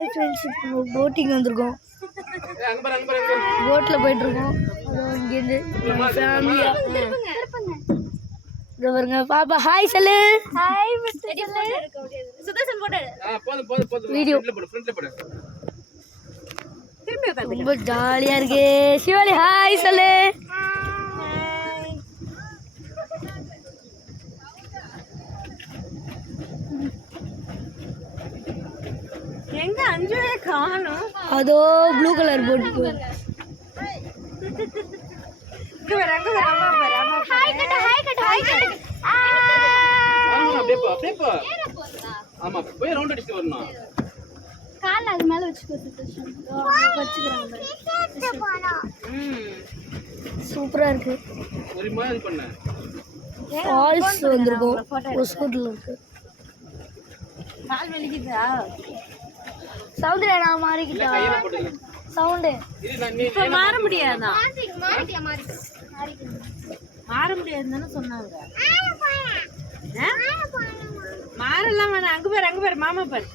Friends இப்போ boating வந்திருக்கோம். போட்டில் போயிட்டுருக்கோம். அதுவும் இங்கேருந்து ஃபேமிலியாக இதை பாருங்க. பாப்பா ஹாய் சொல்லு. ஹாய் வீடியோ ரொம்ப ஜாலியாக இருக்கு. சிவாலி ஹாய் சொல்லு. எங்க அஞ்சுவே காணோம். அதோ ப்ளூ கலர் போட்டு சூப்பரா இருக்கு. ஃபால்ஸ் வந்திருக்கோம். ஒசூர்ல இருக்கு. சவுண்ட் நான் மாறிக்கிட்டா சவுண்டு இப்ப மாற முடியாதா? மாற முடியாதுன்னு சொன்னாங்க. மாறலாம் வேணாம். அங்க பாரு மாமா பாரு.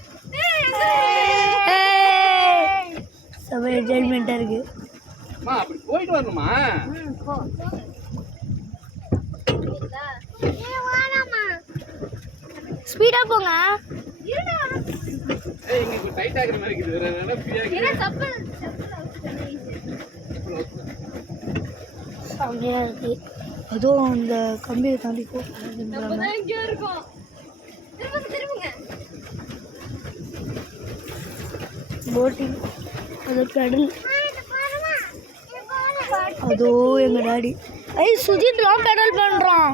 செம என்ஜாய்மெண்டா இருக்கு. அப்படி போயிட்டு வரணுமா? ஸ்பீடா போங்க. டைட் ஆகுற மாதிரி செம்மையா இருக்கு. அதுவும் அந்த கம்பியை தாண்டி போட்டிங் அது பெடல். அதோ எங்க டாடி சுஜித்லாம் பெடல் பண்றான்.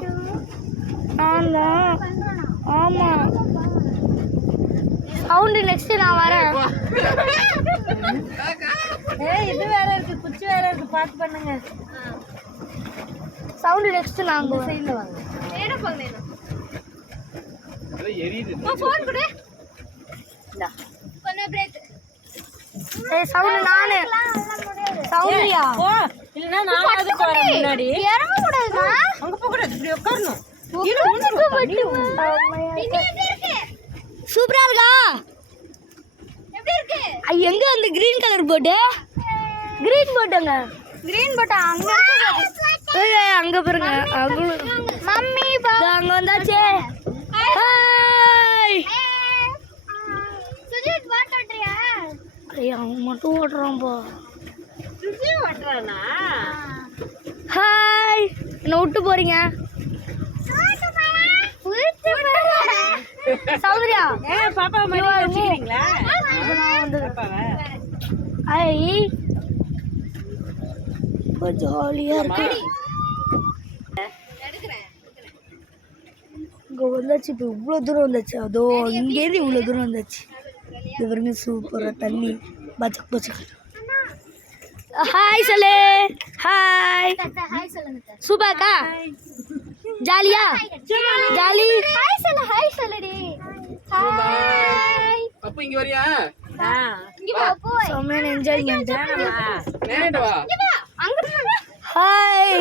நான் தான். ஆமா சவுண்டு நெக்ஸ்ட் நான் வரேன். இது வேற இருக்கு, குச்சி வேற இருக்கு, பாத்து பண்ணுங்க. சவுண்டு நெக்ஸ்ட் நாங்க சைடுல வாங்க. நேரா போங்க. அது எரியுது. ஃபோன் கொடு. இந்தா கொஞ்ச பிரேக். சவுண்ட் நானே சவுண்டியா போ. இல்லனா நான் அதுக்கு வர முன்னாடி இறங்க கூடாதுமா. அங்க போக கூடாது. இப்படி உட்காரணும். சூப்பரா இருக்கா? எப்படி இருக்கு? எங்க அந்த கிரீன் கலர் போட்டு? கிரீன் போட்டுங்க. கிரீன் போட்டா அங்க இருக்கு. அங்க பாருங்க. மம்மி அங்க வந்தாச்சே. ஹாய் சுஜித் ஓட்றியா? ஐயா அவன் மட்டும் ஓட்றான்பா. சுஜித் ஓட்றானா? ஹாய் என்ன விட்டு போறீங்க? சௌந்தர்யா பாப்பா மடியில வச்சிக்கிறீங்களா? ஐ ஜாலியா இருக்கு. இங்க வந்தாச்சு. இப்போ இவ்வளோ தூரம் வந்தாச்சு. அதோ இங்கேருந்து இவ்வளோ தூரம் வந்தாச்சு. இது வரைக்கும் சூப்பராக தண்ணி பச்சக் பச்சக். ஹாய் சொல்லு. ஹாய் சூப்பர்க்கா. ஜாலியா ஜாலி. ஹாய் சொல்லு. ஹாய் சொல்லுடி. ஹாய் அப்ப இங்க வரியா? இங்க வா போ. செம்ம என்ஜாய்மென்ட். நேரா வா. அங்க போ. Hi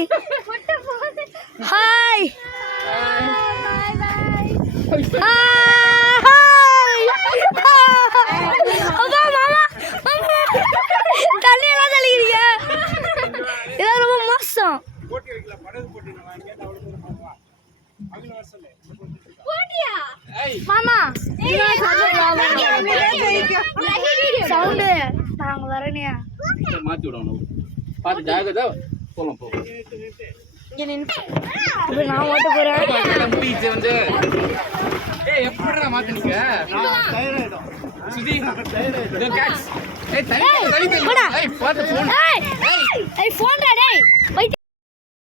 hi bye bye. ஹாய் அப்பா மாமா தண்ணி எல்லாம் தெளிக்கிறீங்க. இதெல்லாம் ரொம்ப மோசம். போட்டி வைக்கல. படகு போட்டி நான் கேட்டா அவ்வளவு தூரம் போவா. அங்க வர சொல்லு. போடியா மாமா சவுண்ட் நாங்க வரணையா மாத்தி விடணும். பாத்து ஜாகிரதா போலாம் போ. இங்க நின்னு இப்போ நான் ஓட்ட போறேன். முடிச்சு வந்து எப்படிடா மாத்துனீங்க? நான் டயர்ட் ஆயிடும். சுதி டோன்ட் கேட்ச். தண்ணி தள்ளி போடா. பாத்து போன். போன்டா டேய்.